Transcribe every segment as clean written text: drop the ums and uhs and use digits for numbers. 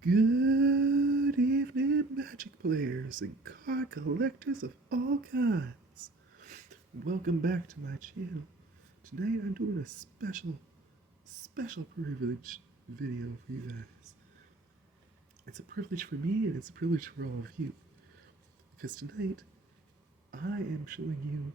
Good evening, magic players and card collectors of all kinds. Welcome back to my channel. Tonight I'm doing a special privilege video for you guys. It's a privilege for me and it's a privilege for all of you. Because tonight I am showing you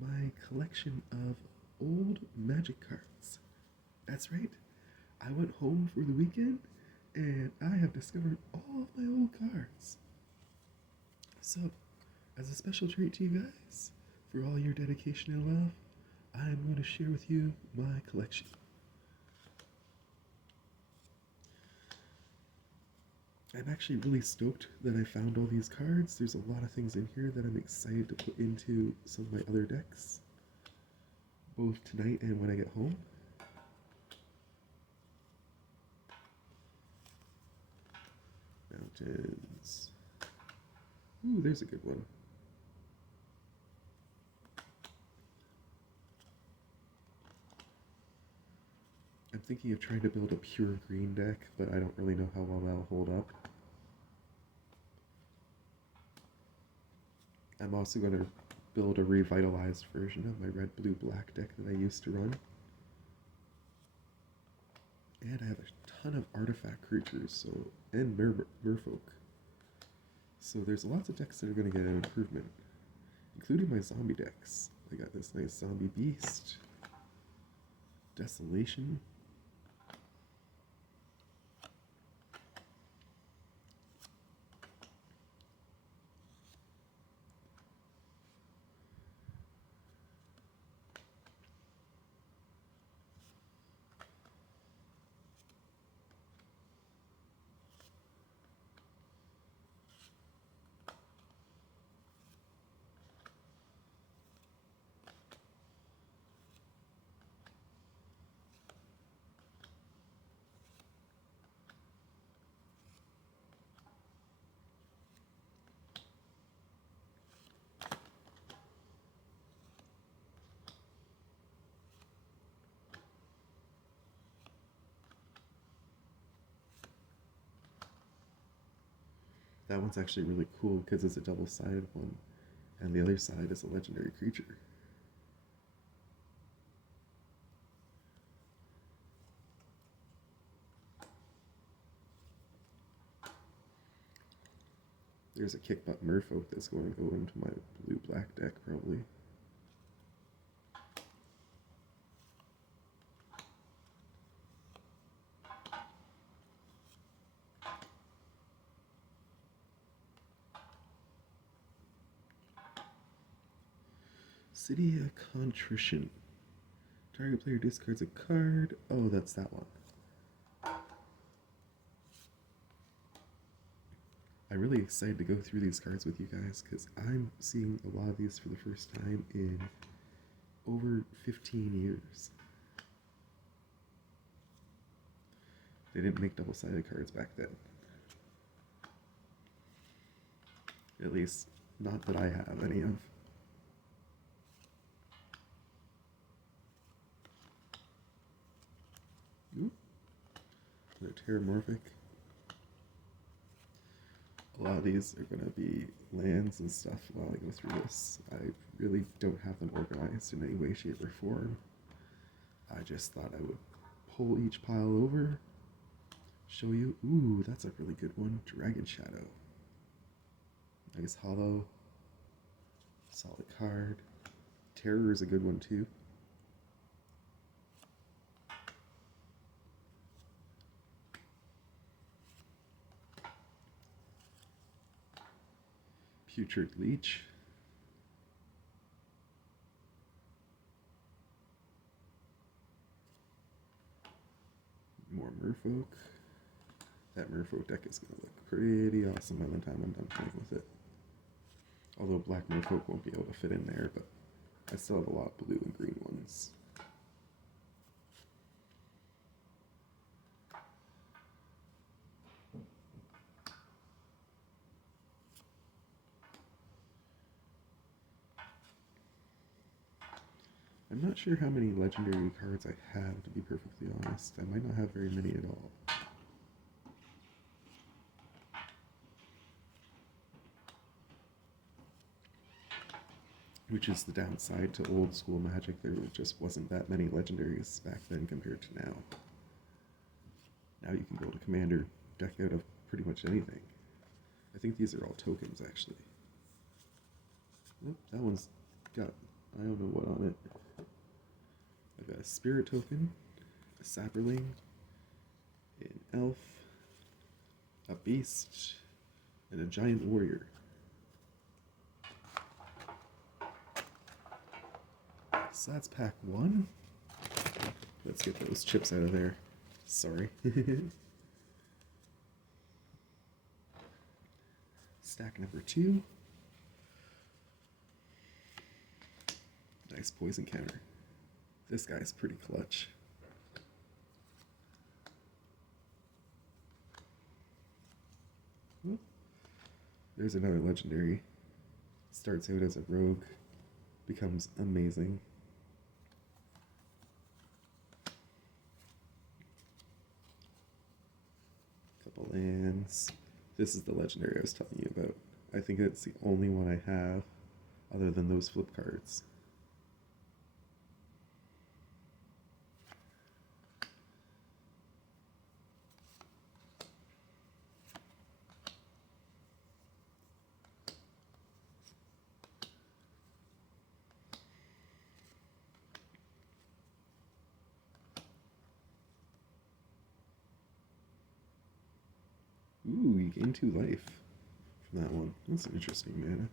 my collection of old magic cards. That's right, I went home for the weekend and I have discovered all of my old cards. So, as a special treat to you guys, for all your dedication and love, I am going to share with you my collection. I'm actually really stoked that I found all these cards. There's a lot of things in here that I'm excited to put into some of my other decks, both tonight and when I get home. Mountains. Ooh, there's a good one. I'm thinking of trying to build a pure green deck, but I don't really know how well that'll hold up. I'm also going to build a revitalized version of my red-blue-black deck that I used to run. And I have a ton of artifact creatures, and merfolk. So there's lots of decks that are going to get an improvement, including my zombie decks. I got this nice zombie beast, desolation. That one's actually really cool because it's a double-sided one, and the other side is a legendary creature. There's a kick-butt merfolk that's going to go into my blue-black deck, probably. City of Contrition. Target player discards a card. Oh, that's that one. I'm really excited to go through these cards with you guys because I'm seeing a lot of these for the first time in over 15 years. They didn't make double-sided cards back then. At least, not that I have any of. Ooh. Another Terramorphic. A lot of these are going to be lands and stuff while I go through this. I really don't have them organized in any way, shape, or form. I just thought I would pull each pile over, show you. Ooh, that's a really good one. Dragon Shadow. Nice hollow. Solid card. Terror is a good one too. Putrid Leech. More merfolk. That merfolk deck is going to look pretty awesome by the time I'm done playing with it. Although black merfolk won't be able to fit in there, but I still have a lot of blue and green ones. I'm not sure how many legendary cards I have, to be perfectly honest. I might not have very many at all. which is the downside to old school Magic. There just wasn't that many legendaries back then compared to now. Now you can build a commander deck out of pretty much anything. I think these are all tokens, actually. Nope, that one's got, I don't know what on it. I've got a spirit token, a sapperling, an elf, a beast, and a giant warrior. So that's pack 1. Let's get those chips out of there. Sorry. Stack number 2. Nice poison counter. This guy's pretty clutch. Well, there's another legendary. Starts out as a rogue, becomes amazing. Couple lands. This is the legendary I was telling you about. I think it's the only one I have other than those flip cards. Ooh, you gain 2 life from that one. That's an interesting mana.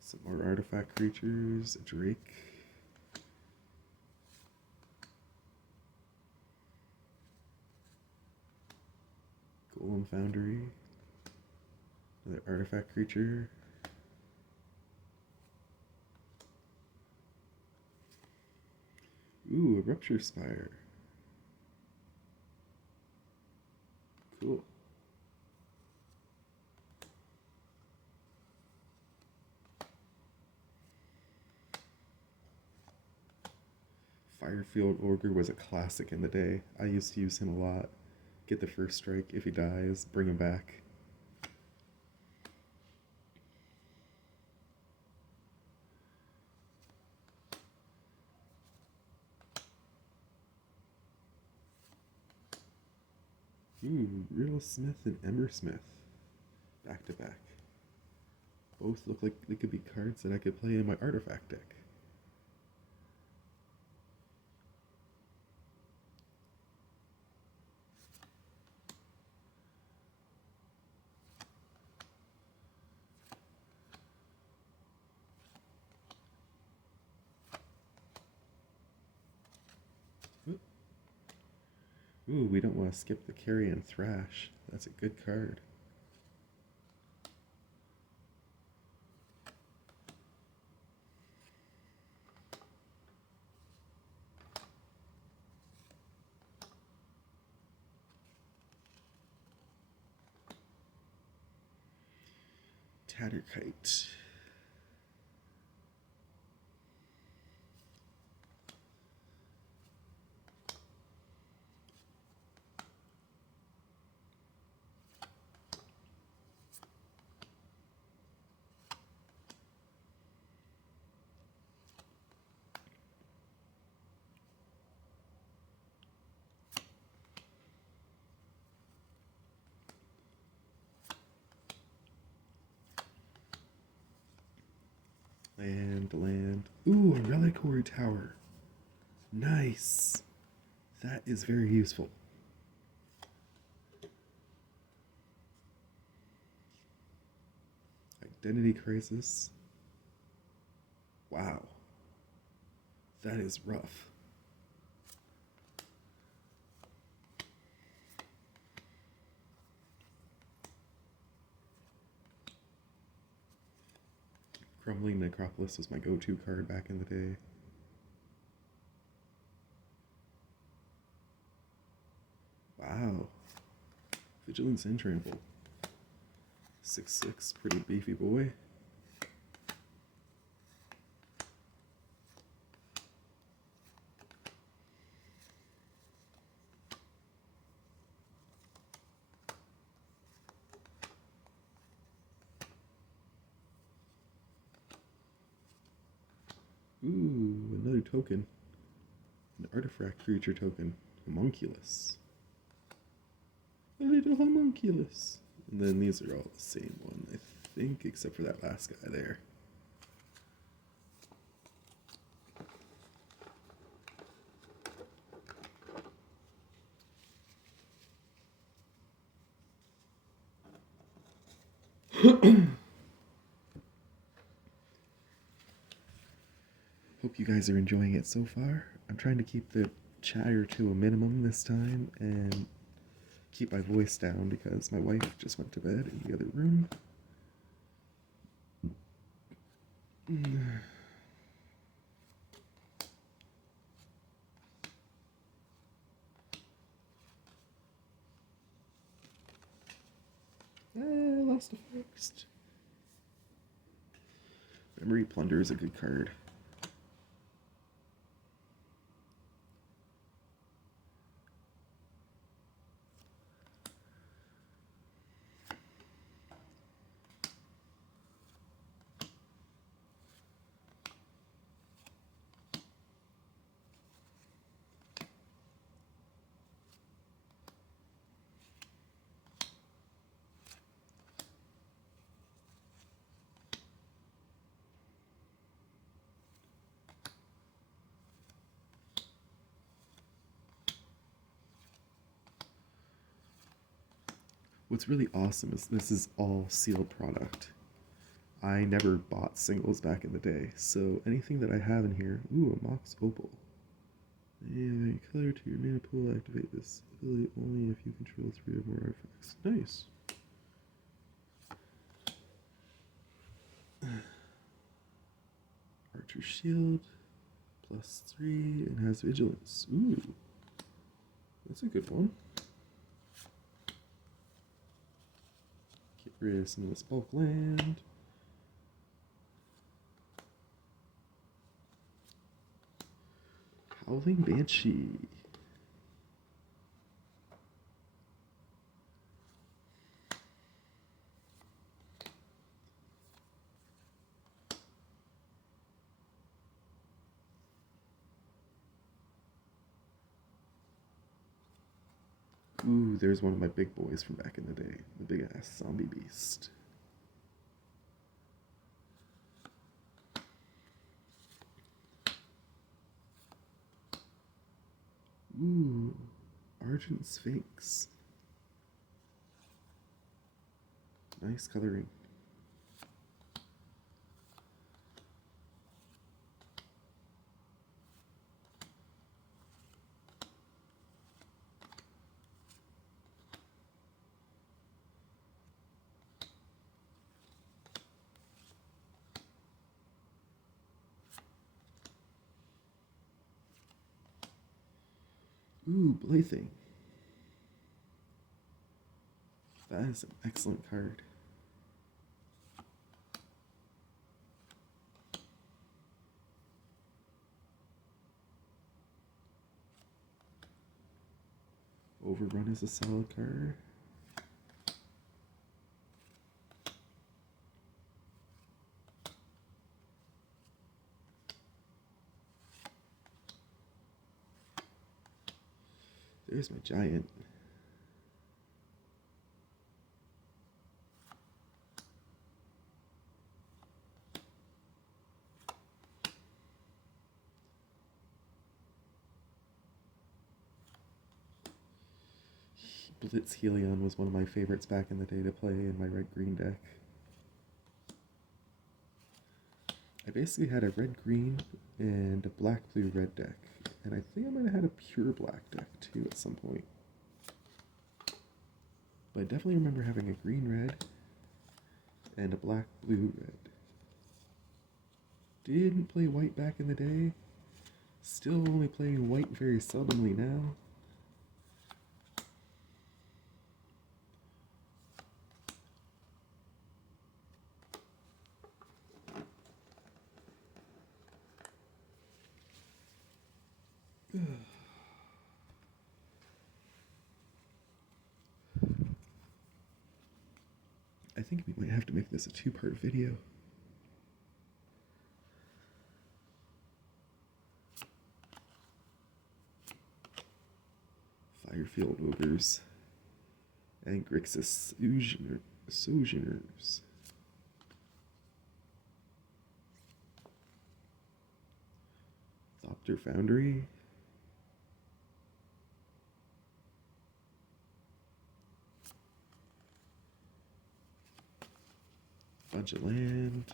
Some more artifact creatures, a drake. Golem Foundry. Another artifact creature. Ooh, a Rupture Spire. Cool. Firefield Ogre was a classic in the day. I used to use him a lot. Get the first strike. If he dies, bring him back. Ooh, Real Smith and Ember Smith. Back to back. Both look like they could be cards that I could play in my artifact deck. Ooh, we don't want to skip the Carrion Thrash. That's a good card. Tatterkite. Land. Ooh, a Reliquary Tower. Nice. That is very useful. Identity Crisis. Wow. That is rough. Crumbling Necropolis was my go-to card back in the day. Wow. Vigilance and Trample. 6/6, pretty beefy boy. Ooh, another token. An artifact creature token. Homunculus. A little homunculus. And then these are all the same one, I think, except for that last guy there. Hope you guys are enjoying it so far. I'm trying to keep the chatter to a minimum this time and keep my voice down because my wife just went to bed in the other room. I lost a first. Memory Plunder is a good card. What's really awesome is this is all sealed product. I never bought singles back in the day, so anything that I have in here, ooh, a Mox Opal. Yeah, color to your mana pool, activate this ability only if you control 3 or more artifacts. Nice. Archer Shield, +3, and has Vigilance. Ooh, that's a good one. Get rid of some of this bulk land. Howling Banshee. Ooh, there's one of my big boys from back in the day. The big ass zombie beast. Ooh, Argent Sphinx. Nice coloring. Ooh, Blything. That is an excellent card. Overrun is a solid card. There's my giant. Blitz Helion was one of my favorites back in the day to play in my red-green deck. I basically had a red-green and a black-blue-red deck, and I think I might have had a pure black deck too at some point. But I definitely remember having a green-red and a black-blue-red. Didn't play white back in the day. Still only playing white very seldomly now. I think we might have to make this a 2-part video. Firefield Ogres. And Grixis Sojourners. Thopter Foundry. Bunch of land.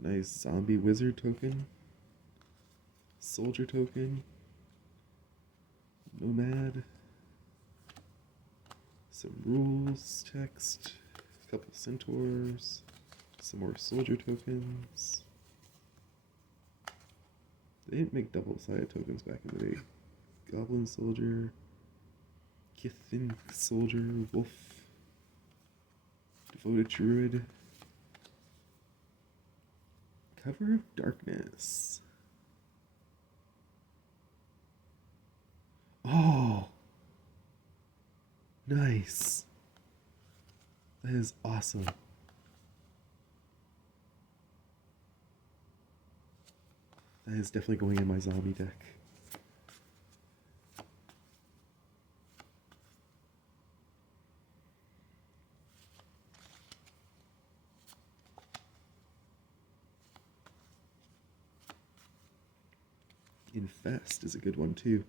Nice zombie wizard token. Soldier token. Nomad. Some rules text. A couple centaurs. Some more soldier tokens. They didn't make double-sided tokens back in the day. Goblin soldier. Kithin soldier. Wolf. Devoted druid. Cover of Darkness. Oh, nice. That is awesome. That is definitely going in my zombie deck. Infest is a good one too.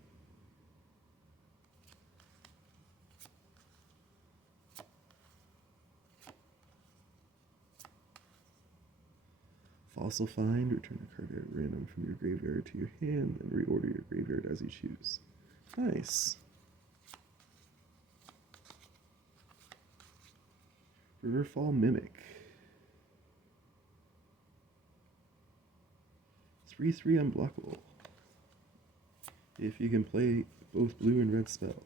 Fossil Find, return a card at random from your graveyard to your hand, and reorder your graveyard as you choose. Nice. Riverfall Mimic. 3/3 unblockable. If you can play both blue and red spell.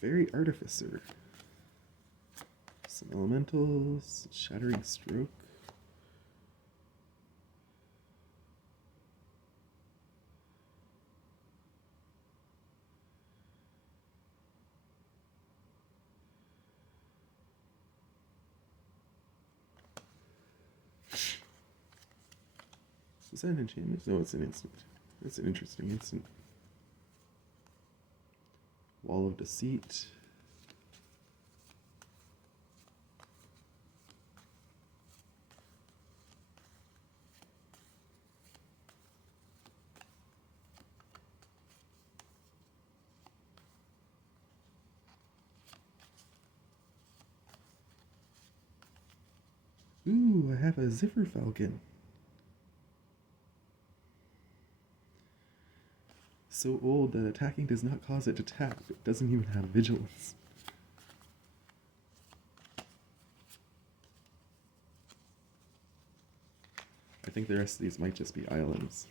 Fairy Artificer. Some elementals. Shattering Stroke. Is that an enchantment? No, it's an instant. It's an interesting instant. Wall of Deceit. Ooh, I have a Ziffer Falcon. So old that attacking does not cause it to tap. It doesn't even have vigilance. I think the rest of these might just be islands.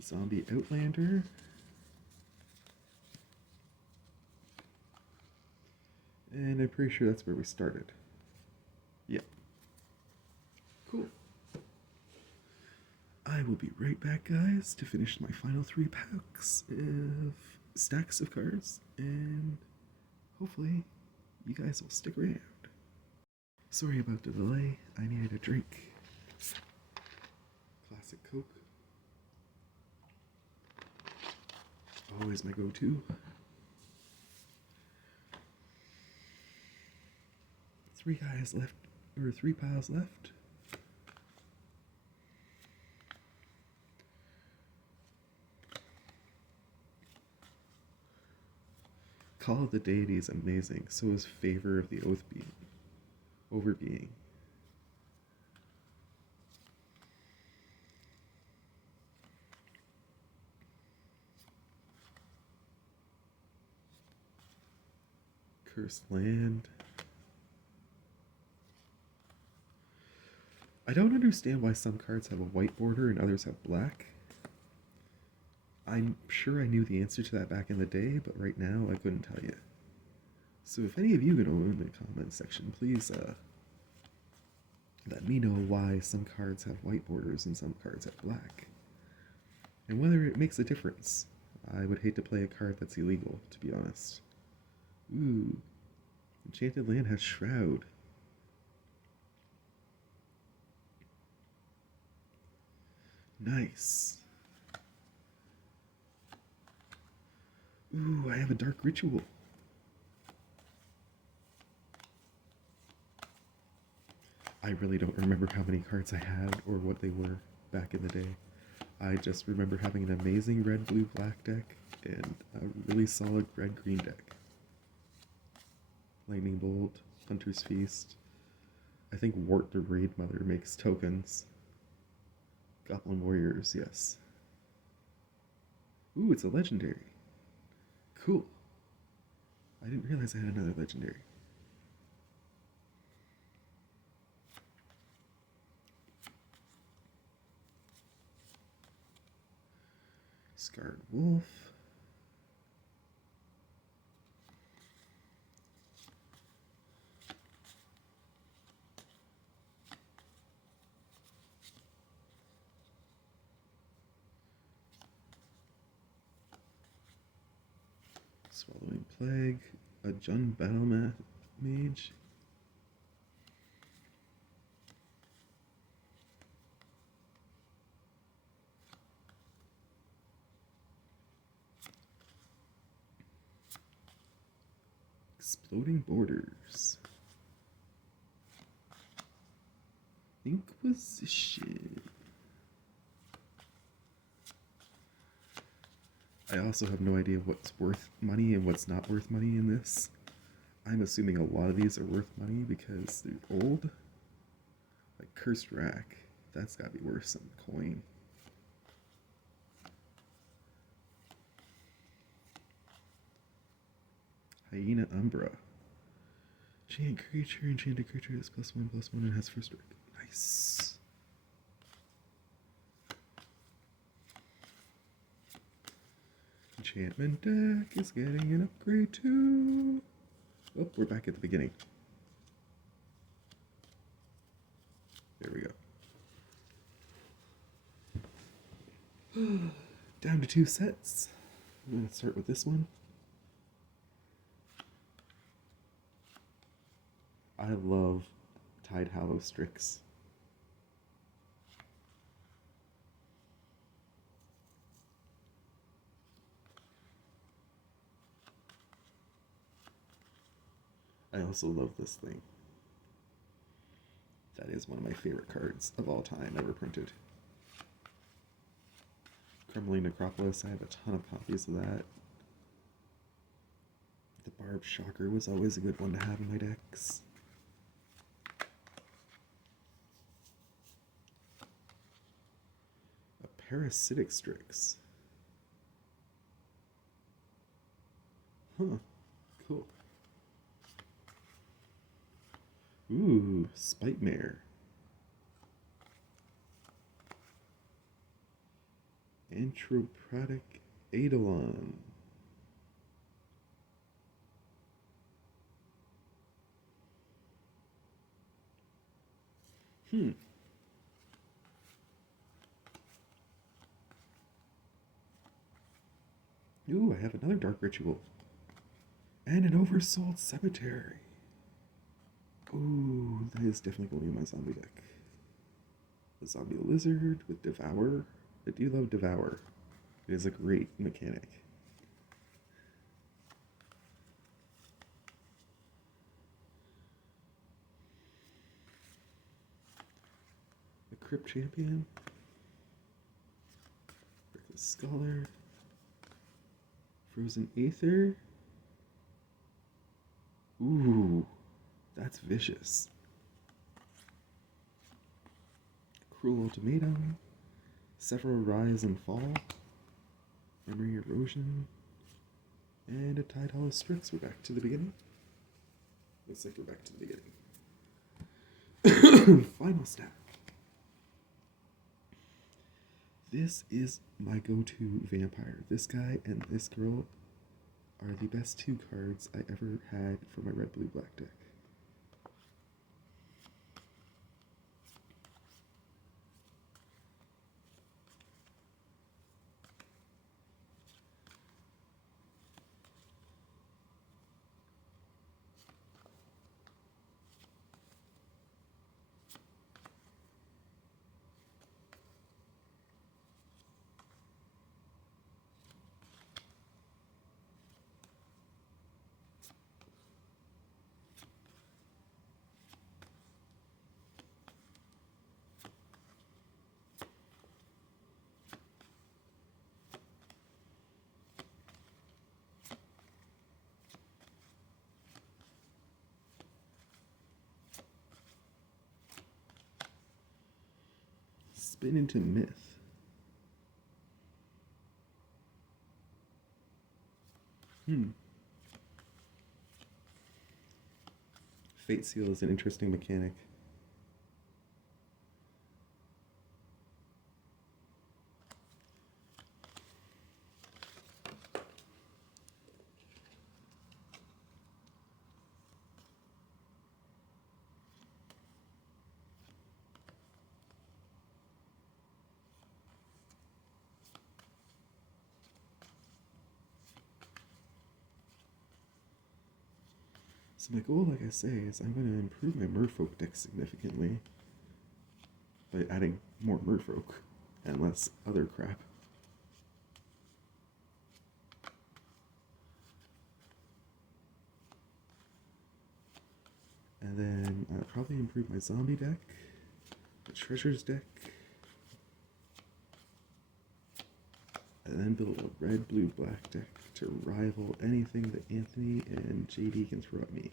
Zombie Outlander. And I'm pretty sure that's where we started. Yep. Cool. I will be right back, guys, to finish my final 3 packs of stacks of cards, and hopefully you guys will stick around. Sorry about the delay, I needed a drink. Classic Coke. Always my go-to. 3 guys left, or 3 piles left. Call of the Deity is amazing, so is Favor of the Oath Being. Overbeing. Cursed Land. I don't understand why some cards have a white border and others have black. I'm sure I knew the answer to that back in the day, but right now I couldn't tell you. So if any of you know in the comment section, please let me know why some cards have white borders and some cards have black. And whether it makes a difference. I would hate to play a card that's illegal, to be honest. Ooh, Enchanted Land has Shroud. Nice. Ooh, I have a Dark Ritual. I really don't remember how many cards I had or what they were back in the day. I just remember having an amazing red, blue, black deck and a really solid red, green deck. Lightning Bolt, Hunter's Feast. I think Wart the Raid Mother makes tokens. Goblin Warriors, yes. Ooh, it's a legendary. Cool. I didn't realize I had another legendary. Scarred Wolf. Swallowing Plague. A Jund Battle Mage. Exploding Borders. Inquisition. I also have no idea what's worth money and what's not worth money in this. I'm assuming a lot of these are worth money because they're old. Like Cursed Rack. That's gotta be worth some coin. Hyena Umbra. Enchanted creature is +1/+1 and has first strike. Nice. Enchantment deck is getting an upgrade too. Oh, we're back at the beginning. There we go. Down to 2 sets. I'm going to start with this one. I love Tide Hallow Strix. I also love this thing. That is one of my favorite cards of all time ever printed. Crumbling Necropolis, I have a ton of copies of that. The Barbed Shocker was always a good one to have in my decks. A Parasitic Strix. Huh, cool. Ooh, Spite Mare. Anthropodic Eidolon. Ooh, I have another Dark Ritual. And an Oversold Cemetery. Ooh, that is definitely going to be my zombie deck. A Zombie Lizard with Devour. I do love Devour. It is a great mechanic. The Crypt Champion. Reckless Scholar. Frozen Aether. Ooh, that's vicious. Cruel Ultimatum. Several Rise and Fall. Memory Erosion. And a Tide Hollow Strix. We're back to the beginning. Looks like we're back to the beginning. Final stack. This is my go-to vampire. This guy and this girl are the best 2 cards I ever had for my red, blue, black deck. spin into myth. Fate Seal is an interesting mechanic. So my goal, like I say, is I'm going to improve my merfolk deck significantly by adding more merfolk and less other crap. And then probably improve my zombie deck, the treasures deck, and then build a red, blue, black deck to rival anything that Anthony and JD can throw at me.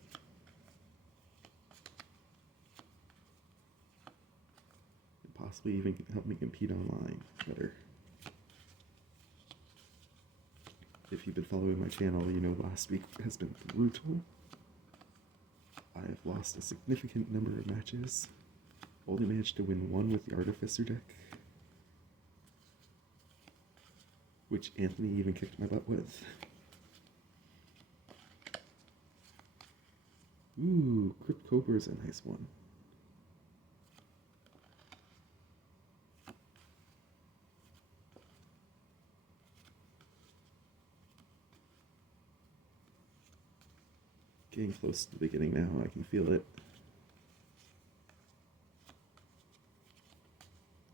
And possibly even help me compete online better. If you've been following my channel, you know last week has been brutal. I have lost a significant number of matches. Only managed to win one with the Artificer deck, which Anthony even kicked my butt with. Ooh, Crypt Cobra is a nice one. Getting close to the beginning now, I can feel it.